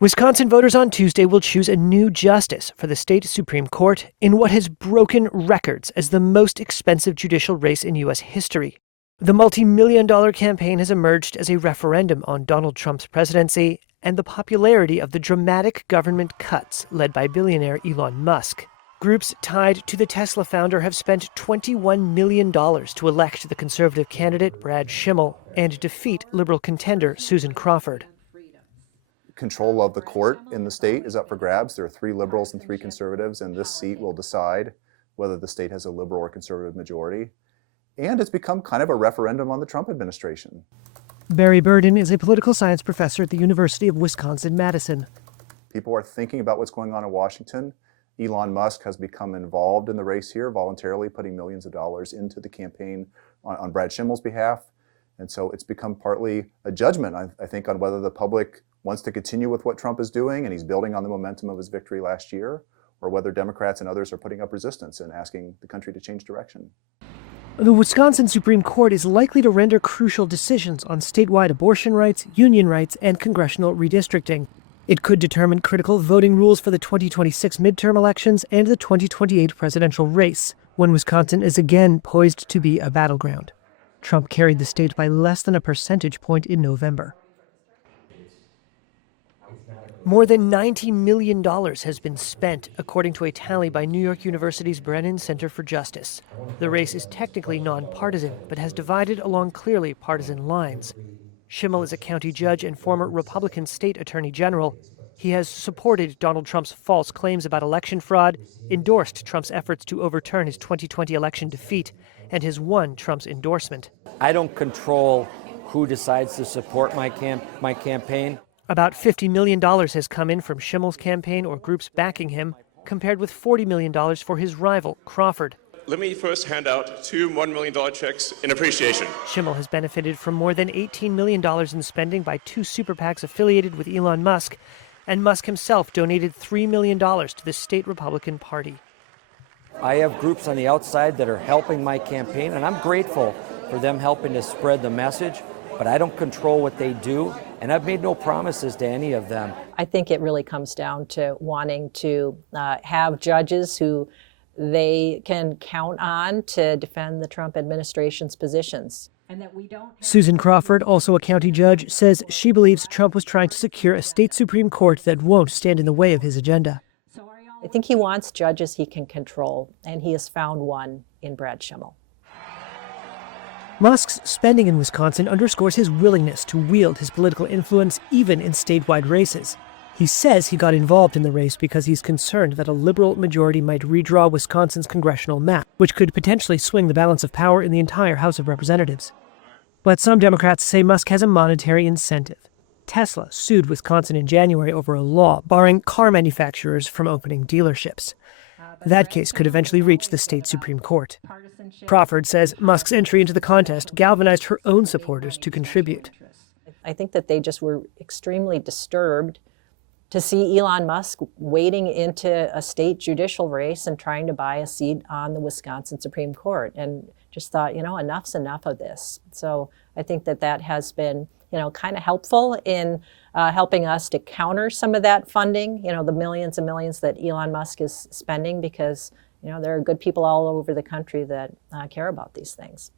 Wisconsin voters on Tuesday will choose a new justice for the state Supreme Court in what has broken records as the most expensive judicial race in U.S. history. The multi-million-dollar campaign has emerged as a referendum on Donald Trump's presidency and the popularity of the dramatic government cuts led by billionaire Elon Musk. Groups tied to the Tesla founder have spent $21 million to elect the conservative candidate Brad Schimel and defeat liberal contender Susan Crawford. Control of the court in the state is up for grabs. There are 3 liberals and 3 conservatives, and this seat will decide whether the state has a liberal or conservative majority. And it's become kind of a referendum on the Trump administration. Barry Burden is a political science professor at the University of Wisconsin-Madison. People are thinking about what's going on in Washington. Elon Musk has become involved in the race here, voluntarily putting millions of dollars into the campaign on Brad Schimel's behalf. And so it's become partly a judgment, I think, on whether the public wants to continue with what Trump is doing, and he's building on the momentum of his victory last year, or whether Democrats and others are putting up resistance and asking the country to change direction. The Wisconsin Supreme Court is likely to render crucial decisions on statewide abortion rights, union rights, and congressional redistricting. It could determine critical voting rules for the 2026 midterm elections and the 2028 presidential race, when Wisconsin is again poised to be a battleground. Trump carried the state by less than a percentage point in November. More than $90 million has been spent, according to a tally by New York University's Brennan Center for Justice. The race is technically nonpartisan, but has divided along clearly partisan lines. Schimel is a county judge and former Republican state attorney general. He has supported Donald Trump's false claims about election fraud, endorsed Trump's efforts to overturn his 2020 election defeat, and has won Trump's endorsement. I don't control who decides to support my campaign. About $50 million has come in from Schimel's campaign or groups backing him, compared with $40 million for his rival, Crawford. Let me first hand out 2 $1 million checks in appreciation. Schimel has benefited from more than $18 million in spending by 2 super PACs affiliated with Elon Musk, and Musk himself donated $3 million to the state Republican Party. I have groups on the outside that are helping my campaign, and I'm grateful for them helping to spread the message, but I don't control what they do, and I've made no promises to any of them. I think it really comes down to wanting to have judges who they can count on to defend the Trump administration's positions. And that we don't. Susan Crawford, also a county judge, says she believes Trump was trying to secure a state Supreme Court that won't stand in the way of his agenda. I think he wants judges he can control, and he has found one in Brad Schimel. Musk's spending in Wisconsin underscores his willingness to wield his political influence even in statewide races. He says he got involved in the race because he's concerned that a liberal majority might redraw Wisconsin's congressional map, which could potentially swing the balance of power in the entire House of Representatives. But some Democrats say Musk has a monetary incentive. Tesla sued Wisconsin in January over a law barring car manufacturers from opening dealerships. That case could eventually reach the state Supreme Court. Crawford says Musk's entry into the contest galvanized her own supporters to contribute. I think that they just were extremely disturbed to see Elon Musk wading into a state judicial race and trying to buy a seat on the Wisconsin Supreme Court, and just thought, enough's enough of this. So I think that that has been, kind of helpful in helping us to counter some of that funding, the millions and millions that Elon Musk is spending, because, there are good people all over the country that care about these things.